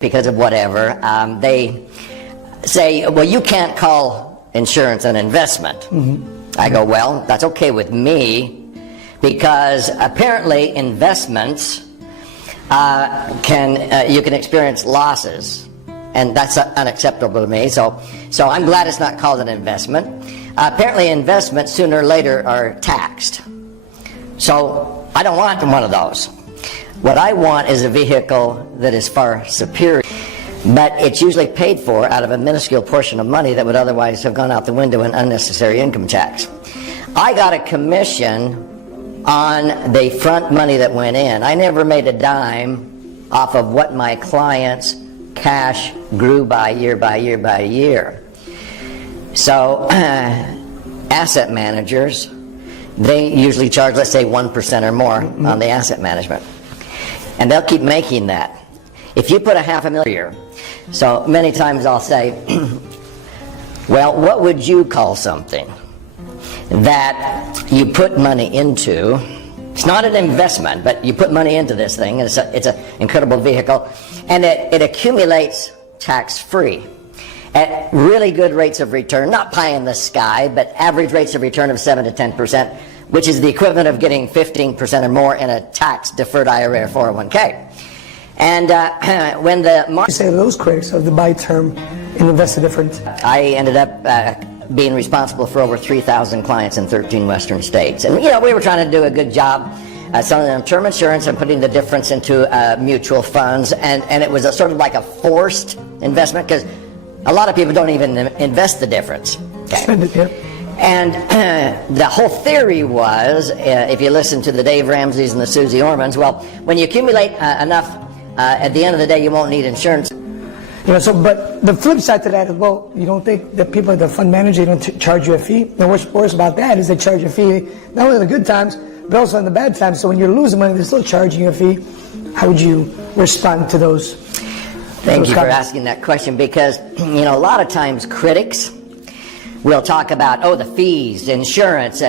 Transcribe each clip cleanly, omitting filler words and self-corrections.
because of whatever, they say, well, you can't call insurance an investment. I go, well, that's okay with me, because apparently investments you can experience losses, and that's unacceptable to me. So I'm glad it's not called an investment. Apparently investments sooner or later are taxed. So I don't want one of those. What I want is a vehicle that is far superior, but it's usually paid for out of a minuscule portion of money that would otherwise have gone out the window in unnecessary income tax. I got a commission on the front money that went in. I never made a dime off of what my clients' cash grew by year by year by year. So asset managers, they usually charge, let's say, 1% or more on the asset management. And they'll keep making that. If you put $500,000 a year, so many times I'll say, well, what would you call something that you put money into? It's not an investment, but you put money into this thing, and it's an incredible vehicle, and it accumulates tax-free at really good rates of return, not pie in the sky, but average rates of return of 7 to 10%, which is the equivalent of getting 15% or more in a tax-deferred IRA or 401k. And when the market... You say those critics of the buy term and invest a difference. I ended up being responsible for over 3,000 clients in 13 western states. And, you know, we were trying to do a good job selling them term insurance and putting the difference into mutual funds. And it was sort of like a forced investment, because a lot of people don't even invest the difference. Okay. Spend it, yeah. And the whole theory was, if you listen to the Dave Ramseys and the Susie Ormans, well, when you accumulate enough, at the end of the day, you won't need insurance. You know, so, but the flip side to that is, well, you don't think that people at the fund manager, they don't charge you a fee? The worst about that is they charge you a fee, not only in the good times, but also in the bad times. So when you're losing money, they're still charging you a fee. How would you respond to those? Thank you for asking that question, because, you know, a lot of times critics will talk about, oh, the fees, insurance, you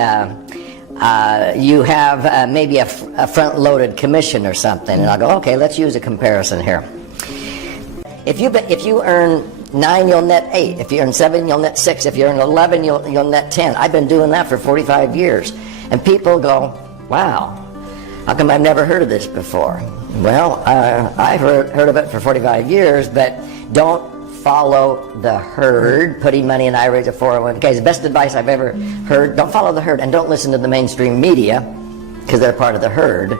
have maybe a front-loaded commission or something. And I'll go, okay, let's use a comparison here. If you earn 9, you'll net 8. If you earn 7, you'll net 6. If you earn 11, you'll net 10. I've been doing that for 45 years. And people go, wow, how come I've never heard of this before? Well, I've heard of it for 45 years, but don't follow the herd, putting money in IRAs or 401ks. The best advice I've ever heard, don't follow the herd, and don't listen to the mainstream media, because they're part of the herd.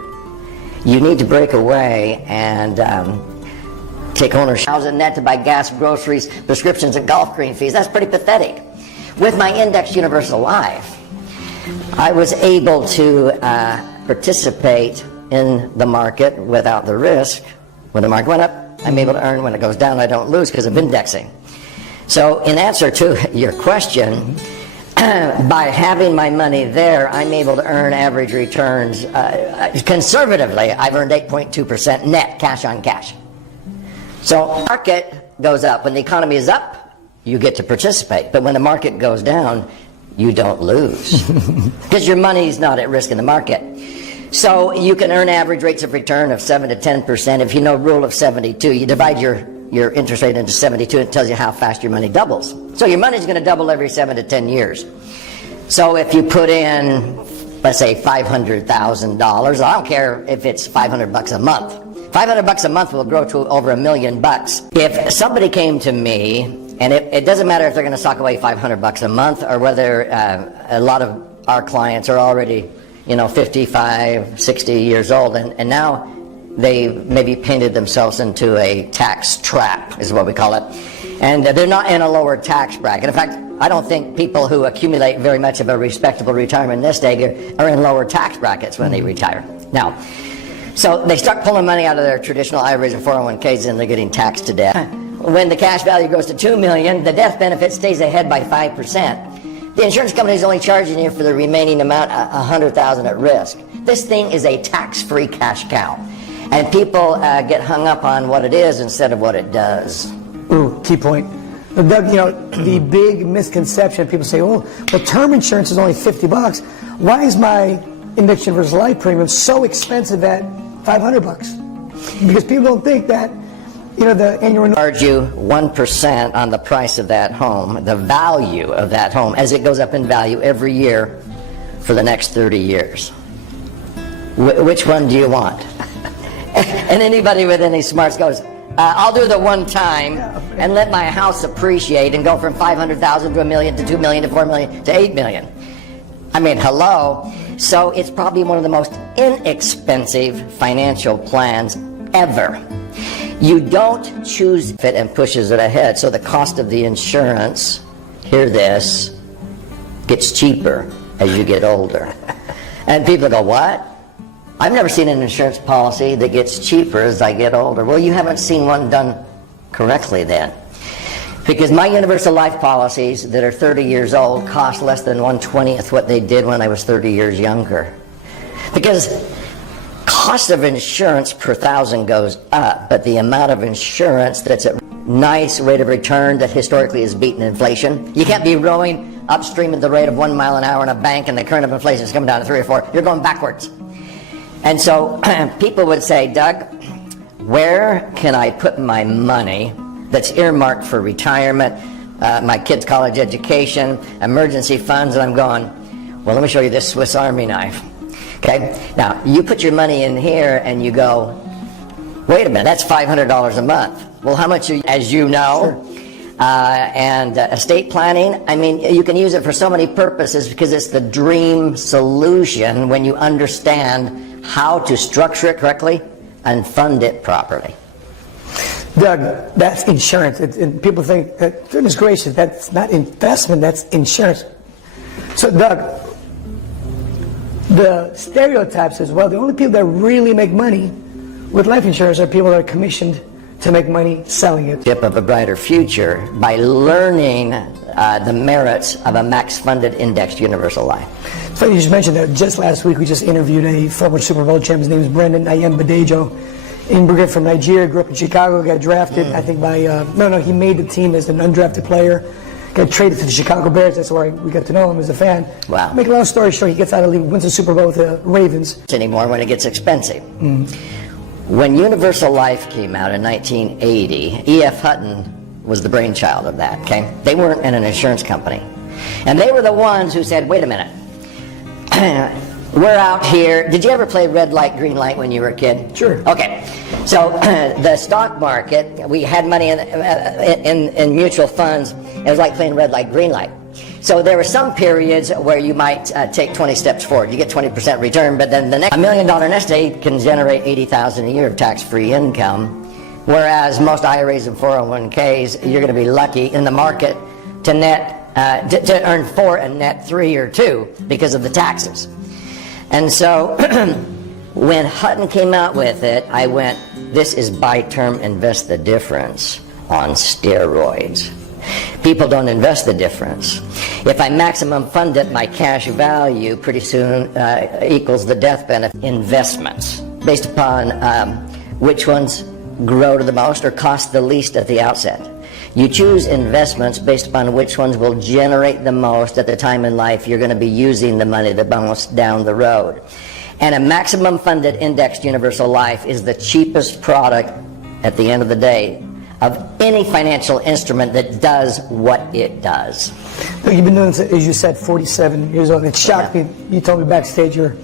You need to break away and take ownership. $1,000 net to buy gas, groceries, prescriptions, and golf green fees. That's pretty pathetic. With my Indexed Universal Life, I was able to participate in the market without the risk. When the market went up, I'm able to earn. When it goes down, I don't lose because of indexing. So in answer to your question, by having my money there, I'm able to earn average returns. Conservatively, I've earned 8.2% net, cash on cash. So market goes up. When the economy is up, you get to participate. But when the market goes down, you don't lose, because your money's not at risk in the market. So you can earn average rates of return of 7 to 10%. If you know rule of 72, you divide your interest rate into 72, it tells you how fast your money doubles. So your money's going to double every 7 to 10 years. So if you put in, let's say, $500,000, I don't care if it's $500 a month. $500 a month will grow to over $1 million. If somebody came to me, and it doesn't matter if they're going to sock away $500 a month, or whether a lot of our clients are already, you know, 55, 60 years old, and now they maybe painted themselves into a tax trap, is what we call it. And they're not in a lower tax bracket. In fact, I don't think people who accumulate very much of a respectable retirement nest egg are in lower tax brackets when they retire. Now, so they start pulling money out of their traditional IRAs and 401ks, and they're getting taxed to death. When the cash value goes to $2 million, the death benefit stays ahead by 5%. The insurance company is only charging you for the remaining amount, $100,000 at risk. This thing is a tax-free cash cow, and people get hung up on what it is instead of what it does. Ooh, key point. But Doug, you know, the big misconception, people say, oh, but term insurance is only $50. Why is my Indexed Universal Life premium so expensive at $500? Because people don't think that you know, the annual charge you 1% on the price of that home, the value of that home, as it goes up in value every year for the next 30 years. Which one do you want? And anybody with any smarts goes, I'll do the one time and let my house appreciate and go from 500,000 to $1 million to $2 million to $4 million to $8 million. I mean, hello. So it's probably one of the most inexpensive financial plans ever. You don't choose it and pushes it ahead. So the cost of the insurance, hear this, gets cheaper as you get older. And people go, what? I've never seen an insurance policy that gets cheaper as I get older. Well, you haven't seen one done correctly then. Because my universal life policies that are 30 years old cost less than 1/20th what they did when I was 30 years younger. Because cost of insurance per thousand goes up, but the amount of insurance that's at nice rate of return that historically has beaten inflation. You can't be rowing upstream at the rate of 1 mile an hour in a bank and the current of inflation is coming down to 3 or 4. You're going backwards. And so people would say, Doug, where can I put my money that's earmarked for retirement, my kids' college education, emergency funds? And I'm going, well, let me show you this Swiss Army knife. Okay, now you put your money in here and you go, wait a minute, that's $500 a month. Well, how much are you, as you know? And estate planning, I mean, you can use it for so many purposes because it's the dream solution when you understand how to structure it correctly and fund it properly. Doug, that's insurance. And people think that, goodness gracious, that's not investment, that's insurance. So, Doug, the stereotypes as well, the only people that really make money with life insurance are people that are commissioned to make money selling it. Of a brighter future by learning the merits of a max-funded indexed universal life. So you just mentioned that just last week we just interviewed a former Super Bowl champ. His name is Brendan Ayembadejo. Immigrant from Nigeria, grew up in Chicago, got drafted, I think by, he made the team as an undrafted player, got traded to the Chicago Bears. That's where we got to know him as a fan. Wow. Make a long story short, he gets out of the league, wins the Super Bowl with the Ravens. Anymore when it gets expensive. When Universal Life came out in 1980, E.F. Hutton was the brainchild of that, okay? They weren't in an insurance company. And they were the ones who said, wait a minute, we're out here. Did you ever play red light, green light when you were a kid? Sure. Okay. So the stock market, we had money in mutual funds. It was like playing red light, green light. So there were some periods where you might take 20 steps forward. You get 20% return, but then the next $1 million nest egg can generate $80,000 a year of tax-free income. Whereas most IRAs and 401ks, you're going to be lucky in the market to net to earn 4 and net 3 or 2 because of the taxes. And so when Hutton came out with it, I went, this is buy term, invest the difference on steroids. People don't invest the difference. If I maximum fund it, my cash value pretty soon equals the death benefit. Investments, based upon which ones grow to the most or cost the least at the outset. You choose investments based upon which ones will generate the most at the time in life you're going to be using the money the most down the road. And a maximum funded indexed universal life is the cheapest product at the end of the day of any financial instrument that does what it does. Look, you've been doing this, as you said, 47 years old. It shocked me. You told me backstage you're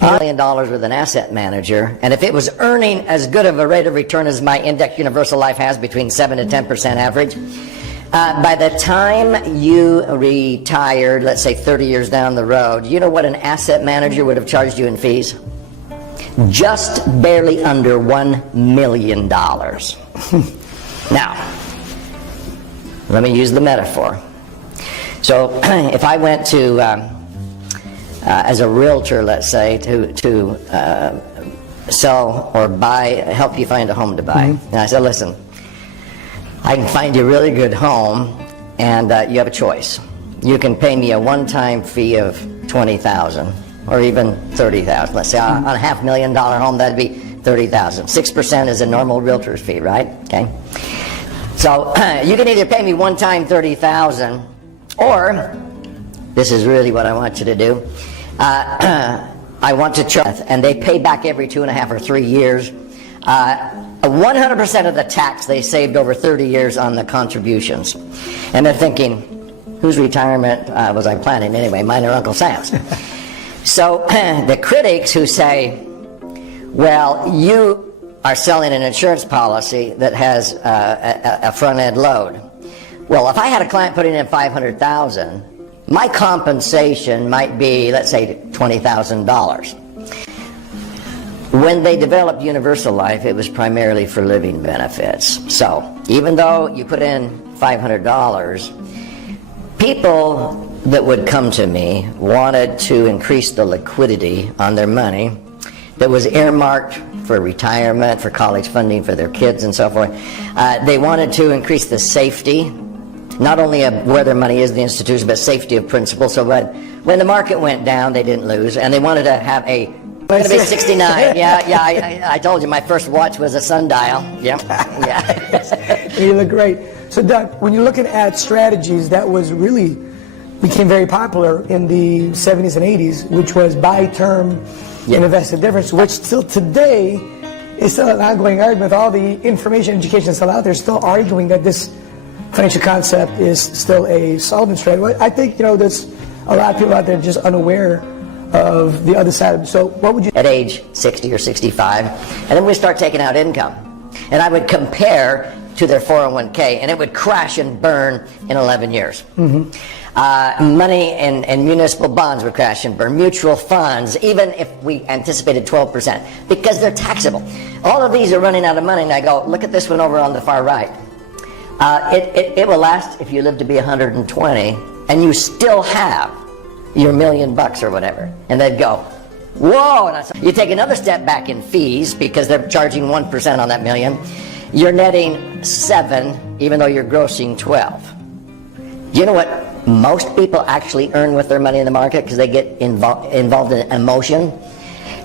$1 million with an asset manager, and if it was earning as good of a rate of return as my index universal life has, between 7 to 10% average, by the time you retired, let's say 30 years down the road, you know what an asset manager would have charged you in fees? Just barely under $1 million. Now, let me use the metaphor. So if I went to as a realtor, let's say, to sell or buy, help you find a home to buy. And I said, listen, I can find you a really good home, and you have a choice. You can pay me a one-time fee of $20,000 or even $30,000. Let's say on a $500,000 home, that'd be $30,000. 6% is a normal realtor's fee, right? Okay. So you can either pay me one time $30,000, or this is really what I want you to do. I want to charge, and they pay back every 2.5 or 3 years. 100% of the tax they saved over 30 years on the contributions. And they're thinking, whose retirement was I planning anyway? Mine or Uncle Sam's? So the critics who say, well, you are selling an insurance policy that has a front-end load. Well, if I had a client putting in $500,000, my compensation might be, let's say, $20,000. When they developed Universal Life, it was primarily for living benefits. So even though you put in $500, people that would come to me wanted to increase the liquidity on their money that was earmarked for retirement, for college funding for their kids and so forth. They wanted to increase the safety, not only of where their money is in the institution, but safety of principal. So when the market went down, they didn't lose, and they wanted to have a going to be 69. Yeah. I told you my first watch was a sundial. Yeah. You look great. So, Doug, when you're looking at strategies, that was really became very popular in the 70s and 80s, which was buy term and invest the difference, which still today is still an ongoing argument. With all the information, education still out there, still arguing that this financial concept is still a solvent strategy. I think there's a lot of people out there just unaware of the other side of it. So what would you... At age 60 or 65, and then we start taking out income. And I would compare to their 401k, and it would crash and burn in 11 years. Money and municipal bonds would crash and burn. Mutual funds, even if we anticipated 12%, because they're taxable. All of these are running out of money, and I go, look at this one over on the far right. It will last if you live to be 120, and you still have your $1 million or whatever. And they'd go, whoa! And you take another step back in fees because they're charging 1% on that million. You're netting 7, even though you're grossing 12. Do you know what most people actually earn with their money in the market? Because they get involved in emotion.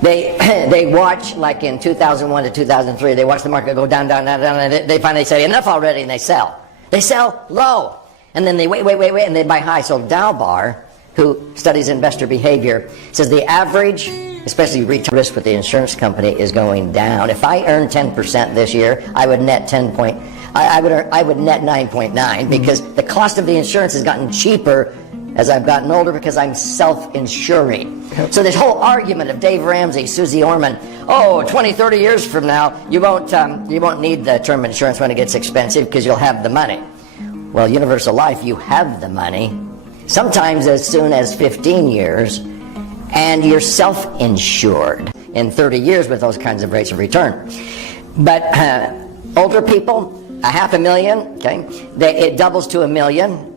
They watch, like in 2001 to 2003, they watch the market go down, and they finally say, enough already, and they sell. They sell low. And then they wait, and they buy high. So Dalbar, who studies investor behavior, says the average, especially return risk with the insurance company, is going down. If I earn 10% this year, I would net I would net 9.9 because the cost of the insurance has gotten cheaper as I've gotten older because I'm self-insuring. So this whole argument of Dave Ramsey, Susie Orman, 20, 30 years from now, you won't need the term insurance when it gets expensive because you'll have the money. Well, Universal Life, you have the money, sometimes as soon as 15 years, and you're self-insured in 30 years with those kinds of rates of return. But older people, $500,000, okay, it doubles to $1 million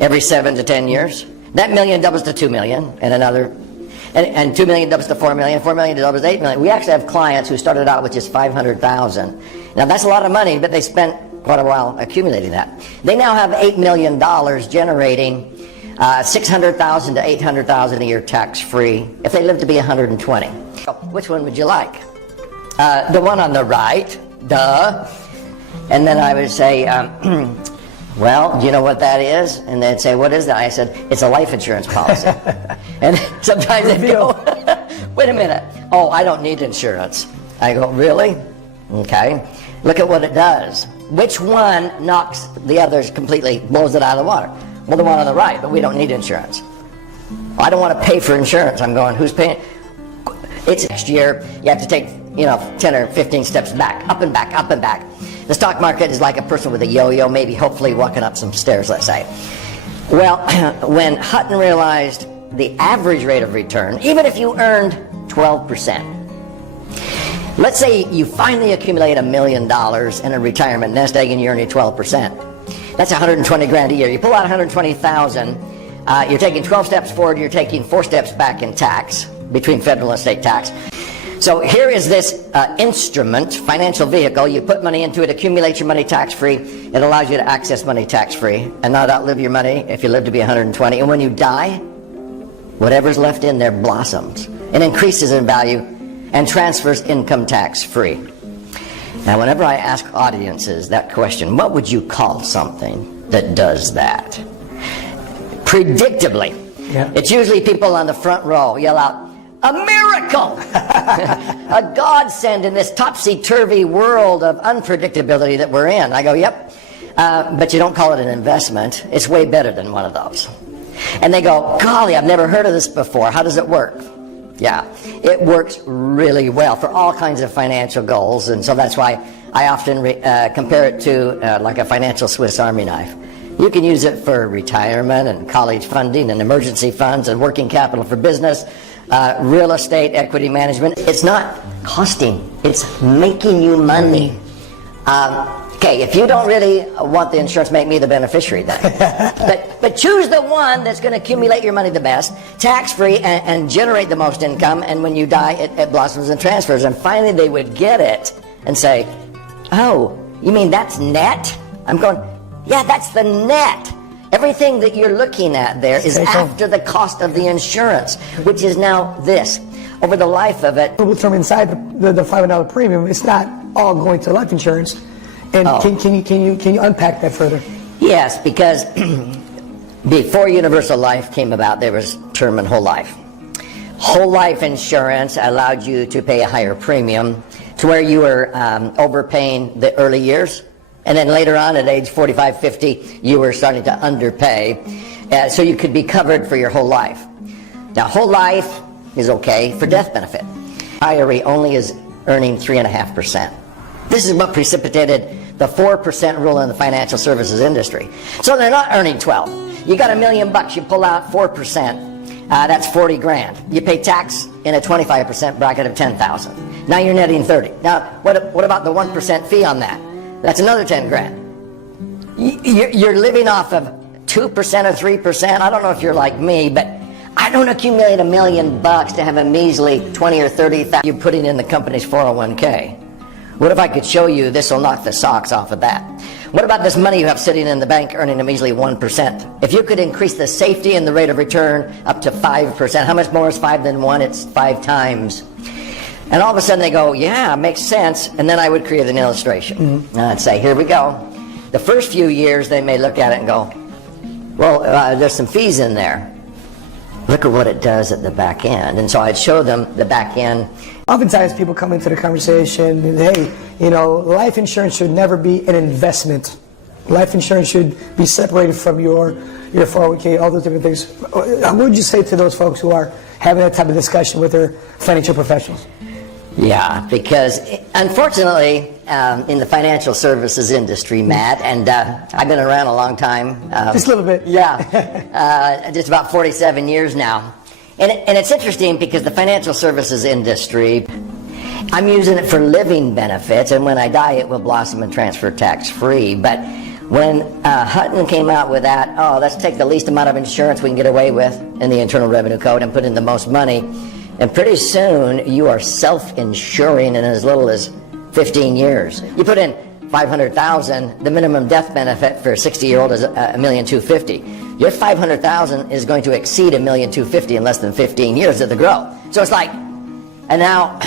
every 7 to 10 years. That $1 million doubles to $2 million, and another, and $2 million doubles to $4 million, $4 million doubles to $8 million. We actually have clients who started out with just $500,000. Now that's a lot of money, but they spent quite a while accumulating that. They now have $8 million generating $600,000 to $800,000 a year tax-free if they live to be 120. Which one would you like? The one on the right, duh. And then I would say, well, do you know what that is? And they'd say, what is that? I said, it's a life insurance policy. And sometimes they'd go, wait a minute. Oh, I don't need insurance. I go, really? Okay. Look at what it does. Which one knocks the others completely, blows it out of the water? Well, the one on the right, but we don't need insurance. I don't want to pay for insurance. I'm going, who's paying? It's next year, you have to take, 10 or 15 steps back, up and back, up and back. The stock market is like a person with a yo-yo, maybe hopefully walking up some stairs, let's say. Well, when Hutton realized the average rate of return, even if you earned 12%, let's say you finally accumulate $1 million in a retirement nest egg and you're earning 12%. That's 120 grand a year. You pull out 120,000, you're taking 12 steps forward, you're taking 4 steps back in tax, between federal and state tax. So here is this instrument, financial vehicle. You put money into it, accumulate your money tax-free. It allows you to access money tax-free and not outlive your money if you live to be 120. And when you die, whatever's left in there blossoms and increases in value and transfers income tax-free. Now, whenever I ask audiences that question, what would you call something that does that? Predictably, it's usually people on the front row yell out, A miracle! A godsend in this topsy-turvy world of unpredictability that we're in. I go, yep, but you don't call it an investment. It's way better than one of those. And they go, golly, I've never heard of this before. How does it work? Yeah, it works really well for all kinds of financial goals, and so that's why I often compare it to like a financial Swiss Army knife. You can use it for retirement and college funding and emergency funds and working capital for business, real estate, equity management. It's not costing, it's making you money. Okay, if you don't really want the insurance, make me the beneficiary then. but choose the one that's going to accumulate your money the best, tax-free, and generate the most income, and when you die, it blossoms and transfers. And finally, they would get it and say, oh, you mean that's net? I'm going, yeah, that's the net. Everything that you're looking at there is after the cost of the insurance, which is now this. Over the life of it. We'll term inside the $500 premium, it's not all going to life insurance. And can you unpack that further? Yes, because before universal life came about, there was term and whole life. Whole life insurance allowed you to pay a higher premium to where you were overpaying the early years. And then later on at age 45, 50, you were starting to underpay. So you could be covered for your whole life. Now, whole life is okay for death benefit. IRA only is earning 3.5%. This is what precipitated the 4% rule in the financial services industry. So they're not earning 12. You got $1 million, you pull out 4%, that's 40 grand. You pay tax in a 25% bracket of 10,000. Now you're netting 30. Now, what about the 1% fee on that? That's another 10 grand. You're living off of 2% or 3%. I don't know if you're like me, but I don't accumulate $1 million to have a measly 20 or 30,000 you're putting in the company's 401k. What if I could show you this will knock the socks off of that? What about this money you have sitting in the bank earning a measly 1%? If you could increase the safety and the rate of return up to 5%, how much more is 5 than 1? It's 5 times. And all of a sudden they go, yeah, makes sense. And then I would create an illustration. And I'd say, here we go. The first few years they may look at it and go, well, there's some fees in there. Look at what it does at the back end. And so I'd show them the back end. Oftentimes people come into the conversation and, hey, you know, life insurance should never be an investment. Life insurance should be separated from your 401k, all those different things. What would you say to those folks who are having that type of discussion with their financial professionals? Yeah, because unfortunately, in the financial services industry, Matt, and I've been around a long time. Just a little bit. Yeah, just about 47 years now. And it's interesting because the financial services industry, I'm using it for living benefits, and when I die, it will blossom and transfer tax-free. But when Hutton came out with that, oh, let's take the least amount of insurance we can get away with in the Internal Revenue Code and put in the most money. And pretty soon, you are self-insuring in as little as 15 years. You put in $500,000, the minimum death benefit for a 60-year-old is $1,250,000. Your $500,000 is going to exceed $1,250,000 in less than 15 years of the growth. So it's like, and now